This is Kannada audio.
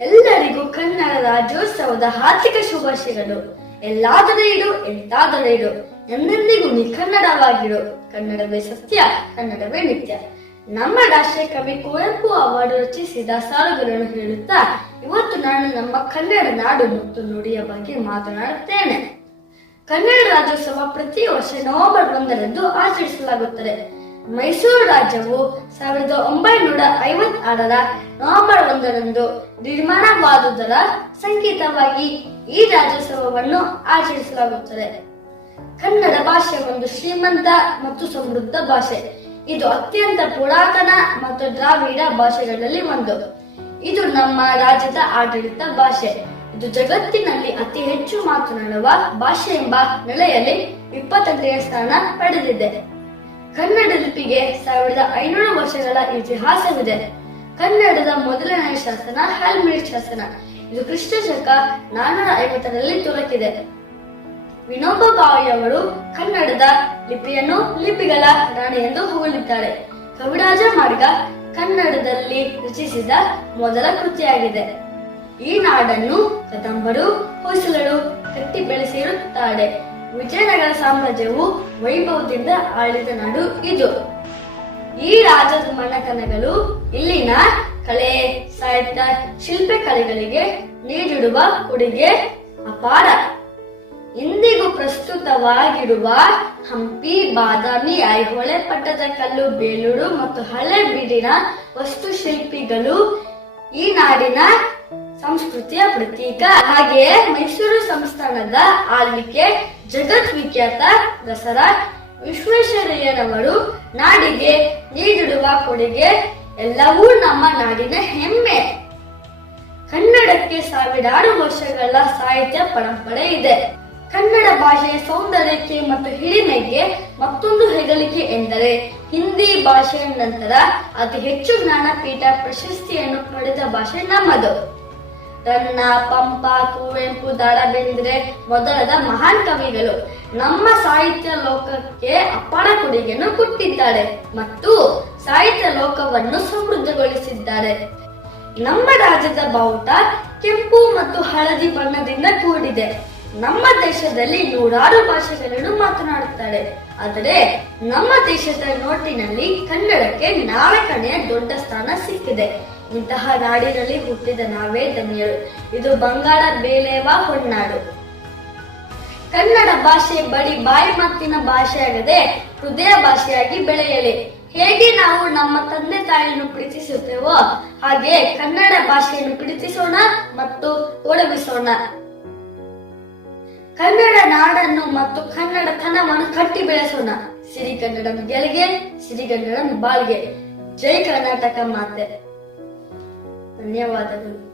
ಎಲ್ಲರಿಗೂ ಕನ್ನಡ ರಾಜ್ಯೋತ್ಸವದ ಹಾರ್ದಿಕ ಶುಭಾಶಯಗಳು. ಎಲ್ಲಾದರೂ ಇಡು, ಎಂತಾದರೂ ಇಡು. ಎಂದೆಂದಿಗೂ ನೀ ಕನ್ನಡವಾಗಿಡು ಕನ್ನಡವೇ ಸತ್ಯ, ಕನ್ನಡವೇ ನಿತ್ಯ. ನಮ್ಮ ರಾಷ್ಟ್ರೀಯ ಕವಿ ಕುವೆಂಪು ಅವರು ರಚಿಸಿದ ಸಾಲುಗಳನ್ನು ಹೇಳುತ್ತಾ, ಇವತ್ತು ನಾನು ನಮ್ಮ ಕನ್ನಡ ನಾಡು ಮತ್ತು ನುಡಿಯ ಬಗ್ಗೆ ಮಾತನಾಡುತ್ತೇನೆ. ಕನ್ನಡ ರಾಜ್ಯೋತ್ಸವ ಪ್ರತಿ ವರ್ಷ ನವೆಂಬರ್ ಒಂದರಂದು ಆಚರಿಸಲಾಗುತ್ತದೆ. ಮೈಸೂರು ರಾಜ್ಯವು ಸಾವಿರದ ಒಂಬೈನೂರ ಐವತ್ತಾರರ ನವೆಂಬರ್ ಒಂದರಂದು ನಿರ್ಮಾಣವಾದುದರ ಸಂಕೇತವಾಗಿ ಈ ರಾಜ್ಯೋತ್ಸವವನ್ನು ಆಚರಿಸಲಾಗುತ್ತದೆ. ಕನ್ನಡ ಭಾಷೆ ಒಂದು ಶ್ರೀಮಂತ ಮತ್ತು ಸಮೃದ್ಧ ಭಾಷೆ. ಇದು ಅತ್ಯಂತ ಪುರಾತನ ಮತ್ತು ದ್ರಾವಿಡ ಭಾಷೆಗಳಲ್ಲಿ ಒಂದು. ಇದು ನಮ್ಮ ರಾಜ್ಯದ ಆಡಳಿತ ಭಾಷೆ. ಇದು ಜಗತ್ತಿನಲ್ಲಿ ಅತಿ ಹೆಚ್ಚು ಮಾತನಾಡುವ ಭಾಷೆ ಎಂಬ ನೆಲೆಯಲ್ಲಿ ಇಪ್ಪತ್ತನೆಯ ಸ್ಥಾನ ಪಡೆದಿದೆ. ಕನ್ನಡ ಲಿಪಿಗೆ ಸಾವಿರದ ಐನೂರು ವರ್ಷಗಳ ಇತಿಹಾಸವಿದೆ. ಕನ್ನಡದ ಮೊದಲನೇ ಶಾಸನ ಹಲ್ಮಿಡಿ ಶಾಸನ. ಇದು ಕ್ರಿಸ್ತ ಶಕ ನಾನ್ನೂರ ಐವತ್ತರಲ್ಲಿ ದೊರಕಿದೆ. ವಿನೋಬ ಕನ್ನಡದ ಲಿಪಿಯನ್ನು ಲಿಪಿಗಳ ರಾಣಿ ಎಂದು ಹೊಗಳಿದ್ದಾರೆ. ಕವಿರಾಜ ಮಾರ್ಗ ಕನ್ನಡದಲ್ಲಿ ರಚಿಸಿದ ಮೊದಲ ಕೃತಿಯಾಗಿದೆ. ಈ ನಾಡನ್ನು ಕದಂಬರು ಹೊಸಲರು ಕಟ್ಟಿ ಬೆಳೆಸಿರುತ್ತಾರೆ. ವಿಜಯನಗರ ಸಾಮ್ರಾಜ್ಯವು ವೈಭವದಿಂದ ಆಳಿದ ನಾಡು ಇದು. ಈ ರಾಜದ ಮನೆತನಗಳು ಇಲ್ಲಿನ ಕಲೆ, ಸಾಹಿತ್ಯ, ಶಿಲ್ಪಕಲೆಗಳಿಗೆ ನೀಡಿಡುವ ಕೊಡುಗೆ ಅಪಾರ. ಇಂದಿಗೂ ಪ್ರಸ್ತುತವಾಗಿರುವ ಹಂಪಿ, ಬಾದಾಮಿ, ಐಹೊಳೆ ಪಟ್ಟದ ಕಲ್ಲು, ಬೇಲೂರು ಮತ್ತು ಹಳೆಬೀಡಿನ ವಸ್ತುಶಿಲ್ಪಿಗಳು ಈ ನಾಡಿನ ಸಂಸ್ಕೃತಿಯ ಪ್ರತೀಕ. ಹಾಗೆಯೇ ಮೈಸೂರು ಸಂಸ್ಥಾನದ ಆಳ್ವಿಕೆ, ಜಗತ್ ವಿಖ್ಯಾತ ದಸರಾ ವಿಶ್ವೇಶ್ವರಯ್ಯನವರು ನಾಡಿಗೆ ನೀಡಿರುವ ಕೊಡುಗೆ ಎಲ್ಲವೂ ನಮ್ಮ ನಾಡಿನ ಹೆಮ್ಮೆ. ಕನ್ನಡಕ್ಕೆ ಸಾವಿರಾರು ವರ್ಷಗಳ ಸಾಹಿತ್ಯ ಪರಂಪರೆ ಇದೆ. ಕನ್ನಡ ಭಾಷೆಯ ಸೌಂದರ್ಯಕ್ಕೆ ಮತ್ತು ಹಿರಿಮೆಗೆ ಮತ್ತೊಂದು ಹೆಗಲಿಕೆ ಎಂದರೆ ಹಿಂದಿ ಭಾಷೆಯ ನಂತರ ಅತಿ ಹೆಚ್ಚು ಜ್ಞಾನಪೀಠ ಪ್ರಶಸ್ತಿಯನ್ನು ಪಡೆದ ಭಾಷೆ ನಮ್ಮದು. ರನ್ನ ಪಂಪ ಕುವೆಂಪು ದಾರಾ ಬೇಂದ್ರೆ ಮೊದಲಾದ ಮಹಾನ್ ಕವಿಗಳು. ನಮ್ಮ ಸಾಹಿತ್ಯ ಲೋಕಕ್ಕೆ ಅಪ್ಪಣ ಕೊಡುಗೆಯನ್ನು ಕೊಟ್ಟಿದ್ದಾರೆ ಮತ್ತು ಸಾಹಿತ್ಯ ಲೋಕವನ್ನು ಸಮೃದ್ಧಗೊಳಿಸಿದ್ದಾರೆ. ನಮ್ಮ ರಾಜ್ಯದ ಬಾವುಟ ಕೆಂಪು ಮತ್ತು ಹಳದಿ ಬಣ್ಣದಿಂದ ಕೂಡಿದೆ. ನಮ್ಮ ದೇಶದಲ್ಲಿ ನೂರಾರು ಭಾಷೆಗಳನ್ನು ಮಾತನಾಡುತ್ತಾರೆ. ಆದರೆ ನಮ್ಮ ದೇಶದ ನೋಟಿನಲ್ಲಿ ಕನ್ನಡಕ್ಕೆ ನಾಲ್ಕನೆಯ ದೊಡ್ಡ ಸ್ಥಾನ ಸಿಕ್ಕಿದೆ. ಇಂತಹ ನಾಡಿನಲ್ಲಿ ಹುಟ್ಟಿದ ನಾವೇ ಧನ್ಯರು. ಇದು ಬಂಗಾಳ ಬೇಲೇವ ಹೊನ್ನಾಡು ಕನ್ನಡ ಭಾಷೆ ಬಳಿ ಬಾಯಿ ಮಾತಿನ ಭಾಷೆಯಾಗದೆ ಹೃದಯ ಭಾಷೆಯಾಗಿ ಬೆಳೆಯಲಿ. ಹೇಗೆ ನಾವು ನಮ್ಮ ತಂದೆ ತಾಯಿಯನ್ನು ಪ್ರೀತಿಸುತ್ತೇವೋ ಹಾಗೆ ಕನ್ನಡ ಭಾಷೆಯನ್ನು ಪ್ರೀತಿಸೋಣ ಮತ್ತು ಗೌರವಿಸೋಣ ಕನ್ನಡ ನಾಡನ್ನು ಮತ್ತು ಕನ್ನಡತನವನ್ನು ಕಟ್ಟಿ ಬೆಳೆಸೋಣ. ಸಿರಿ ಸಿರಿಗನ್ನಡಂ ಗೆಲ್ಗೆ ಕನ್ನಡ ಬಾಳ್ಗೆ. ಜೈ ಕರ್ನಾಟಕ ಮಾತೆ. ಧನ್ಯವಾದಗಳು.